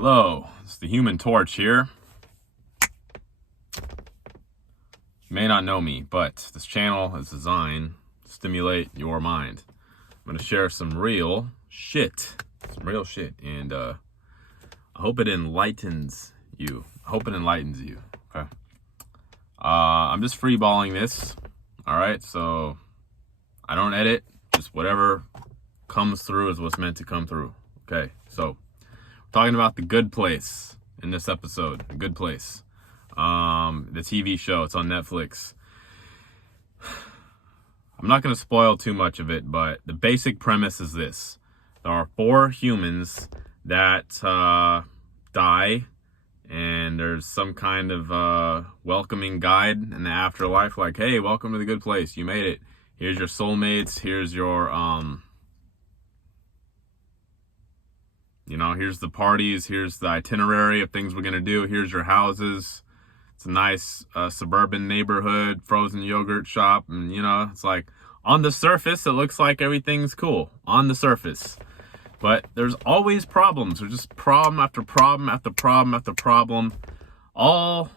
Hello, it's the Human Torch here. You may not know me, but this channel is designed to stimulate your mind. I'm going to share some real shit. And I hope it enlightens you. Okay. I'm just freeballing this. Alright, so I don't edit. Just whatever comes through is what's meant to come through. Okay, so talking about The Good Place in this episode. The Good Place. The TV show. It's on Netflix. I'm not going to spoil too much of it, but the basic premise is this. There are 4 humans that die, and there's some kind of welcoming guide in the afterlife. Like, hey, welcome to the good place. You made it. Here's your soulmates. Here's your here's the parties, here's the itinerary of things we're going to do, here's your houses. It's a nice suburban neighborhood, frozen yogurt shop, and it's like, on the surface, it looks like everything's cool, on the surface. But there's always problems. There's just problem after problem after problem after problem, all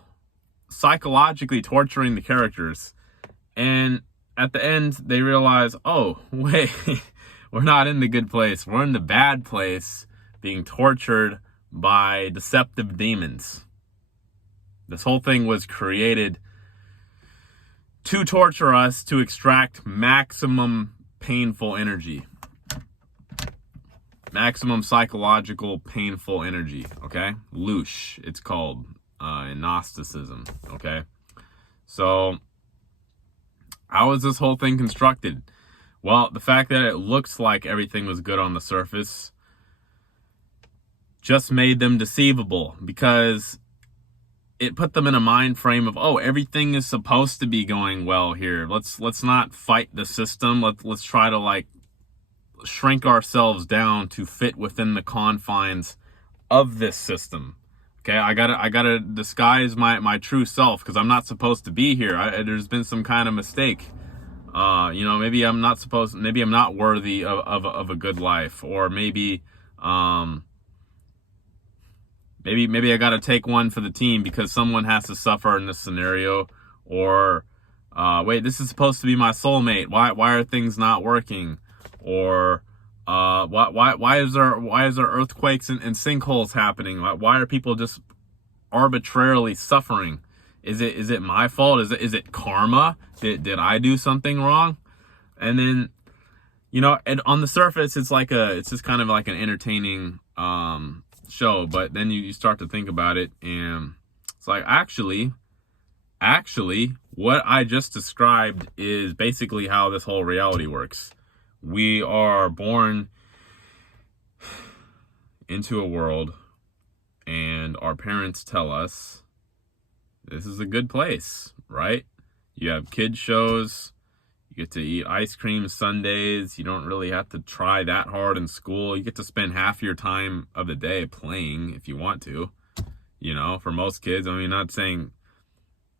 psychologically torturing the characters. And at the end, they realize, oh, wait, we're not in the good place. We're in the bad place, being tortured by deceptive demons. This whole thing was created to torture us, to extract maximum painful energy. Maximum psychological painful energy, okay? Loosh, it's called in Gnosticism, okay? So, how is this whole thing constructed? Well, the fact that it looks like everything was good on the surface just made them deceivable, because it put them in a mind frame of, oh, everything is supposed to be going well here. Let's not fight the system. Let's try to shrink ourselves down to fit within the confines of this system. Okay, I gotta disguise my true self because I'm not supposed to be here. There's been some kind of mistake. Maybe I'm not worthy of a good life, or maybe Maybe I got to take one for the team because someone has to suffer in this scenario. Or, wait, this is supposed to be my soulmate. Why are things not working? Or, why is there earthquakes and sinkholes happening? Why are people just arbitrarily suffering? Is it my fault? Is it karma? Did I do something wrong? And then, and on the surface, it's just kind of like an entertaining, show, but then you start to think about it, and it's like, actually what I just described is basically how this whole reality works. We are born into a world, and our parents tell us this is a good place, right? You have kids shows, you get to eat ice cream Sundays. You don't really have to try that hard in school. You get to spend half your time of the day playing if you want to. For most kids, I mean, not saying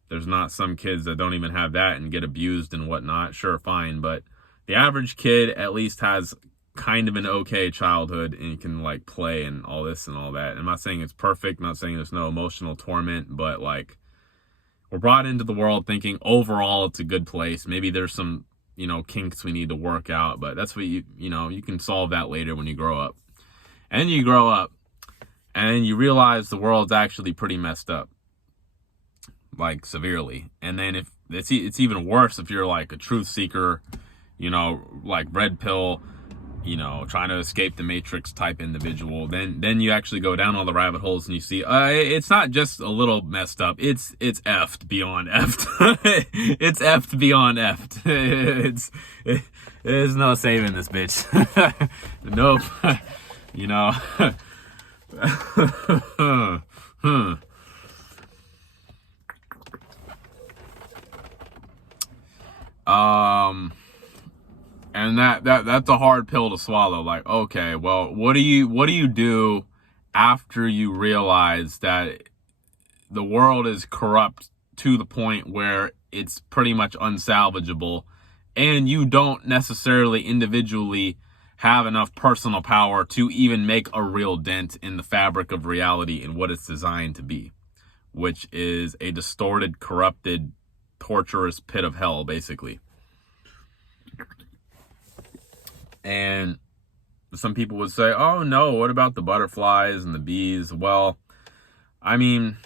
there's not some kids that don't even have that and get abused and whatnot. Sure, fine. But the average kid at least has kind of an okay childhood and can play and all this and all that. I'm not saying it's perfect. I'm not saying there's no emotional torment, but we're brought into the world thinking overall it's a good place. Maybe there's some, kinks we need to work out, but that's what you can solve that later when you grow up. And you grow up and you realize the world's actually pretty messed up, severely. And then if it's even worse if you're a truth seeker, red pill, trying to escape the matrix type individual, then you actually go down all the rabbit holes and you see, it's not just a little messed up. It's effed beyond effed. It's effed beyond effed. There's no saving this bitch. Nope. And that's a hard pill to swallow. Okay, well, what do you do after you realize that the world is corrupt to the point where it's pretty much unsalvageable, and you don't necessarily individually have enough personal power to even make a real dent in the fabric of reality and what it's designed to be, which is a distorted, corrupted, torturous pit of hell, basically. And some people would say, oh no, what about the butterflies and the bees? Well, I mean,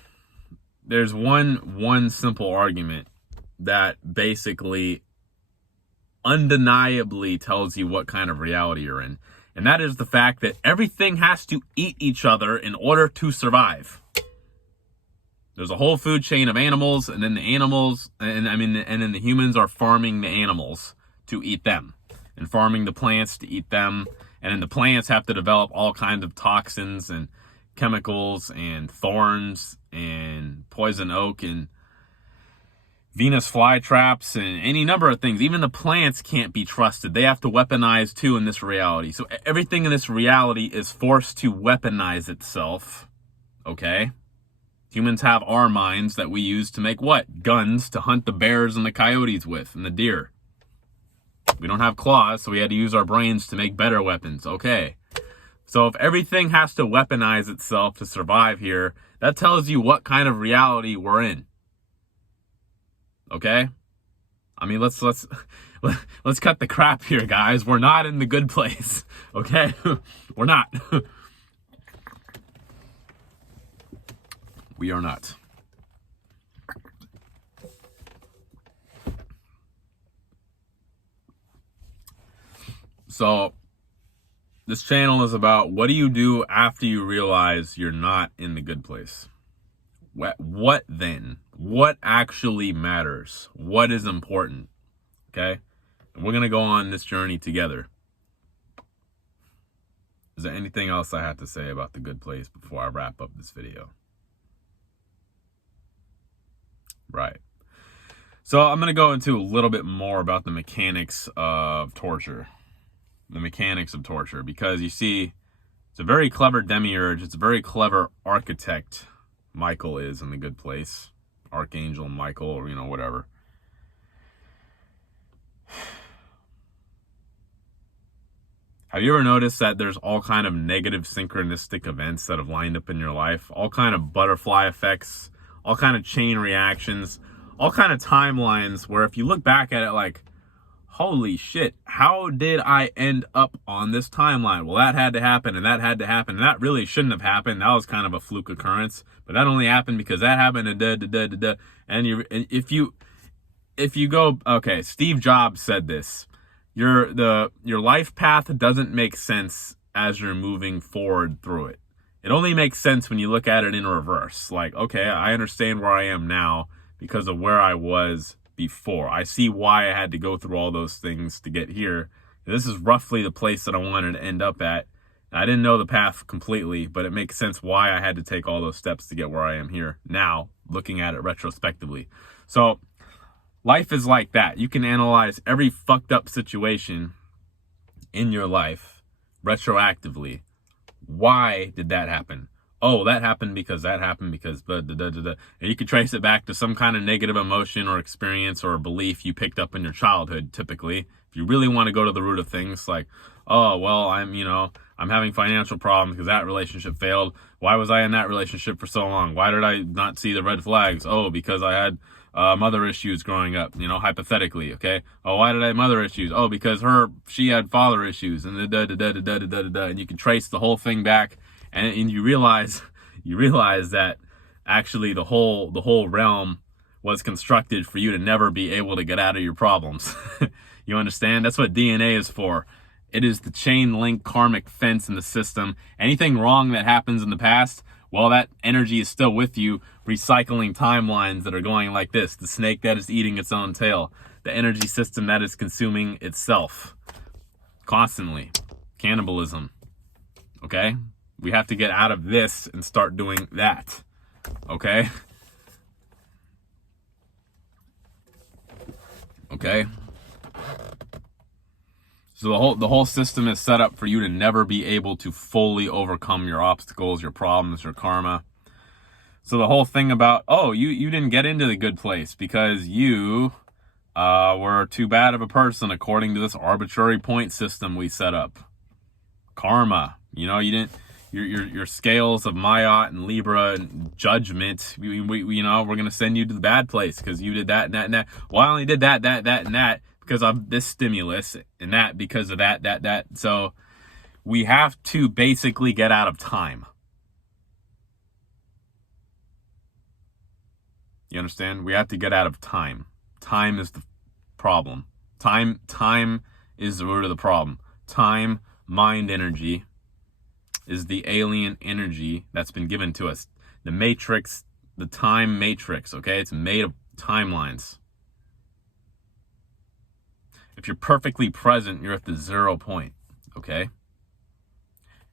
there's one simple argument that basically undeniably tells you what kind of reality you're in. And that is the fact that everything has to eat each other in order to survive. There's a whole food chain of animals, and then the animals, and then the humans are farming the animals to eat them, and farming the plants to eat them. And then the plants have to develop all kinds of toxins and chemicals and thorns and poison oak and Venus flytraps and any number of things. Even the plants can't be trusted. They have to weaponize too in this reality. So everything in this reality is forced to weaponize itself. Okay? Humans have our minds that we use to make what? Guns to hunt the bears and the coyotes with and the deer. We don't have claws, so we had to use our brains to make better weapons. Okay. So if everything has to weaponize itself to survive here, that tells you what kind of reality we're in. Okay? I mean, let's cut the crap here, guys. We're not in the good place. Okay? We're not. We are not. So, this channel is about what do you do after you realize you're not in the good place? What then? What actually matters? What is important? Okay? And we're going to go on this journey together. Is there anything else I have to say about the good place before I wrap up this video? Right. So I'm going to go into a little bit more about the mechanics of torture. The mechanics of torture. Because you see, it's a very clever demiurge. It's a very clever architect. Michael is in the good place. Archangel Michael, or whatever. Have you ever noticed that there's all kind of negative synchronistic events that have lined up in your life? All kind of butterfly effects, all kind of chain reactions, all kind of timelines where if you look back at it like, holy shit, how did I end up on this timeline? Well, that had to happen, and that had to happen, and that really shouldn't have happened. That was kind of a fluke occurrence, but that only happened because that happened, and if you go, okay, Steve Jobs said this, your life path doesn't make sense as you're moving forward through it. It only makes sense when you look at it in reverse. Like, okay, I understand where I am now because of where I was before. I see why I had to go through all those things to get here. This is roughly the place that I wanted to end up at. I didn't know the path completely, but it makes sense why I had to take all those steps to get where I am here now, looking at it retrospectively. So life is like that. You can analyze every fucked up situation in your life retroactively. Why did that happen? Oh, that happened because blah, da, da, da, da. And you can trace it back to some kind of negative emotion or experience or belief you picked up in your childhood, typically. If you really want to go to the root of things, like, oh, well, I'm having financial problems because that relationship failed. Why was I in that relationship for so long? Why did I not see the red flags? Oh, because I had mother issues growing up, hypothetically, okay? Oh, why did I have mother issues? Oh, because she had father issues, and and you can trace the whole thing back. And you realize that actually the whole realm was constructed for you to never be able to get out of your problems. You understand? That's what DNA is for. It is the chain link karmic fence in the system. Anything wrong that happens in the past, well, that energy is still with you, recycling timelines that are going like this. The snake that is eating its own tail. The energy system that is consuming itself constantly. Cannibalism. Okay? We have to get out of this and start doing that. Okay? Okay? So the whole system is set up for you to never be able to fully overcome your obstacles, your problems, your karma. So the whole thing about, oh, you didn't get into the good place because you were too bad of a person according to this arbitrary point system we set up. Karma. You know, you didn't. Your scales of Mayat and Libra and judgment. We you know, we're gonna send you to the bad place because you did that and that and that. Well, I only did that and that because of this stimulus, and that because of that. So we have to basically get out of time. You understand? We have to get out of time. Time is the problem. Time is the root of the problem. Time, mind energy, is the alien energy that's been given to us. The matrix, the time matrix, okay? It's made of timelines. If you're perfectly present, you're at the 0 point, okay?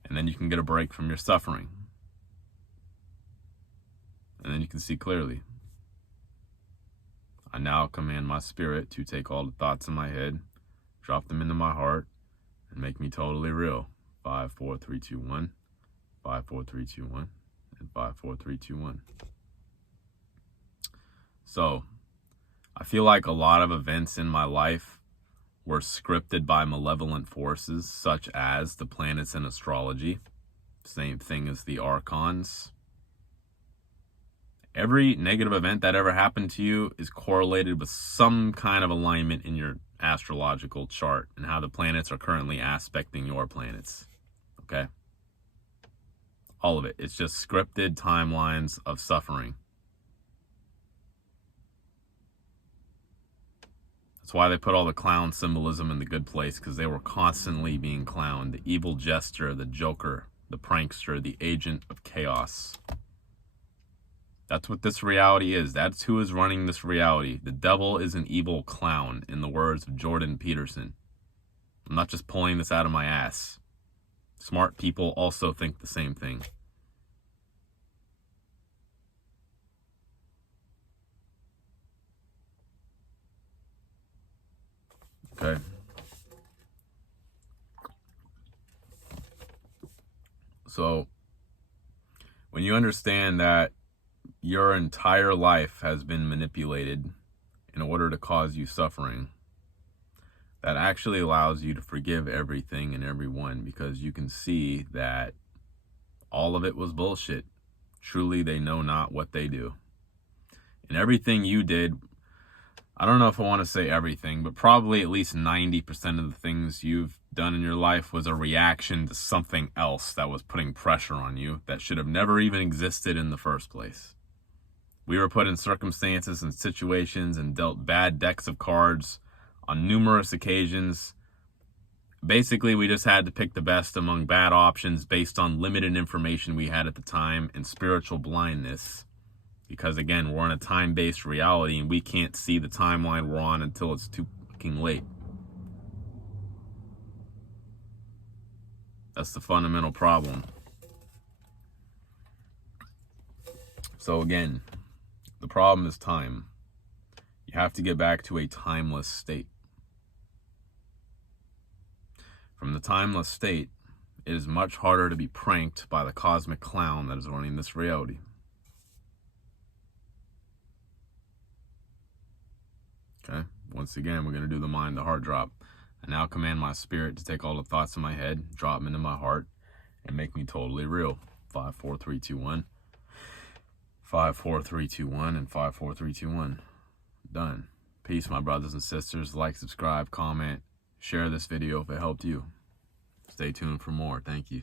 And then you can get a break from your suffering. And then you can see clearly. I now command my spirit to take all the thoughts in my head, drop them into my heart, and make me totally real. 5, 4, 3, 2, 1. 5, 4, 3, 2, 1. And 5, 4, 3, 2, 1. So, I feel like a lot of events in my life were scripted by malevolent forces, such as the planets in astrology. Same thing as the archons. Every negative event that ever happened to you is correlated with some kind of alignment in your astrological chart and how the planets are currently aspecting your planets. Okay? All of it. It's just scripted timelines of suffering. That's why they put all the clown symbolism in the good place, because they were constantly being clowned. The evil jester, the joker, the prankster, the agent of chaos. That's what this reality is. That's who is running this reality. The devil is an evil clown, in the words of Jordan Peterson. I'm not just pulling this out of my ass. Smart people also think the same thing. Okay. So, when you understand that your entire life has been manipulated in order to cause you suffering, that actually allows you to forgive everything and everyone, because you can see that all of it was bullshit. Truly, they know not what they do. And everything you did, I don't know if I want to say everything, but probably at least 90% of the things you've done in your life was a reaction to something else that was putting pressure on you that should have never even existed in the first place. We were put in circumstances and situations and dealt bad decks of cards on numerous occasions. Basically, we just had to pick the best among bad options based on limited information we had at the time and spiritual blindness. Because again, we're in a time-based reality and we can't see the timeline we're on until it's too fucking late. That's the fundamental problem. So again, the problem is time. You have to get back to a timeless state. From the timeless state, it is much harder to be pranked by the cosmic clown that is running this reality. Okay, once again, we're going to do the mind to heart drop. I now command my spirit to take all the thoughts in my head, drop them into my heart, and make me totally real. 5, 4, 3, 2, 1. 5, 4, 3, 2, 1, and 5, 4, 3, 2, 1. Done. Peace, my brothers and sisters. Like, subscribe, comment, share this video if it helped you. Stay tuned for more. Thank you.